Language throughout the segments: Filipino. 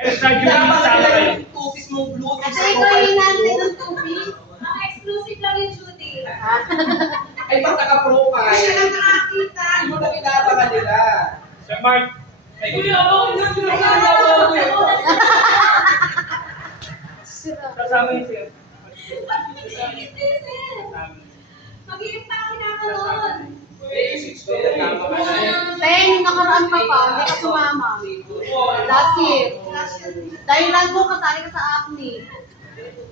Eh, sa Judy, sama kayo. Tupis mong blue. Kasi ikaw yung nante ng tubig. Mga exclusive lang yung Judy. Ay, pag naka-profile. Siya lang nakakita. Hindi mo na pinatakan nila. Sir Mark, may Kuya, ako, yun, yun, kasama niyo sir. Hindi, sir. Mag-iimpact ka nun. Ten, nakaraan pa pa. Hindi ka sumama. Last year. Dahil lang mo kasali ka sa acne.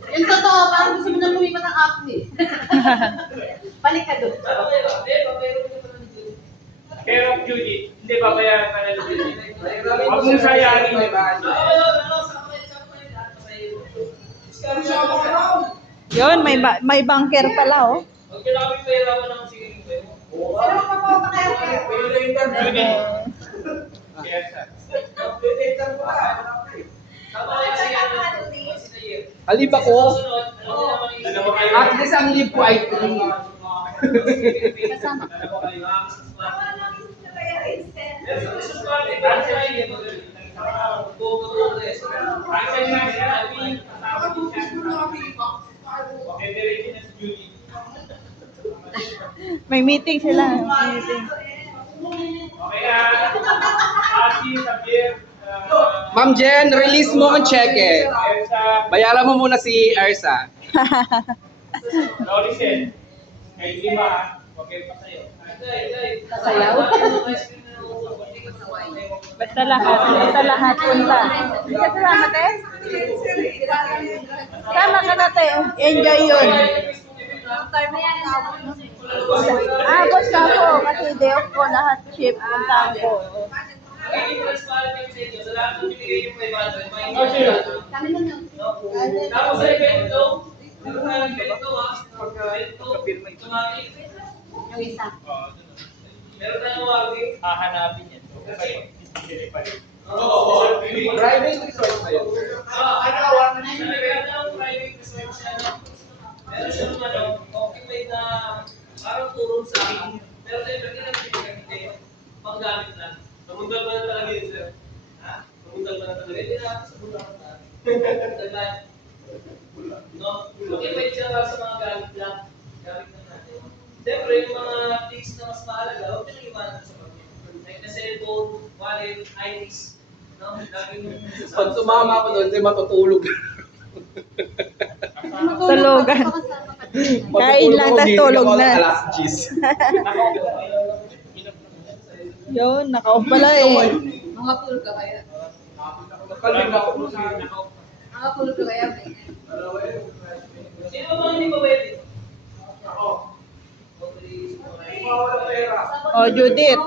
Yung totoo, parang gusto mo na lumipat ang acne. Balik ka doon. Care of Judy, hindi ba bayaran ka nila Judy? Huwag mong sayangin. Yun, may bunker pala, oh. Huwag nyo namin pera mo ng singing ko. Pero magpapauta kayo. Judy. Yes, sir. Halip ako. Dalawa kayo. At least ang lip ko ay 3. Kasama. Dalawa kayo. Baka lang yung nabayarin, sir. May meeting sila. May meeting. Okay, Asi, Sabir, Ma'am Jen, release mo ang cheque. Elsa, Bayaran mo muna si Ersa. Loricel, kay Lima, huwag kayo pasayo. Sayaw. Basta lahat punta. Hindi ka salamat, te. Sama ka na, te. Enjoy yun. Abot na po, kasi day off ko, lahat ship, puntahan ko. Kami na yun. Tapos sa evento, Yung isa. meron tayong warning. Hahanapin yan. Private resort ba yun? Meron siya naman occupied na parang turong sa akin. Pero sa iba, hindi panggamit lang. Namundag ba na talaga yun, sir? Ha? Namundag ba na talaga? Hindi na sa bulangan na. Diba? No? Occupied siya para sa mga gamit lang. Gamit lang natin. Siyempre, yung mga things na mas mahalaga, huwag nyo iwanan sa pagkakas. Like na cellphone, wallet, IDs. No? Pag sumama ako doon, matutulog. Tulugan. Kain lang, tas tulog na. Alas 10. Yun, naka-off pala eh. Mga pool ka kaya. Kalima ko. Mga pool ka kaya. Sino ba hindi pa pwede? Oh, Judith.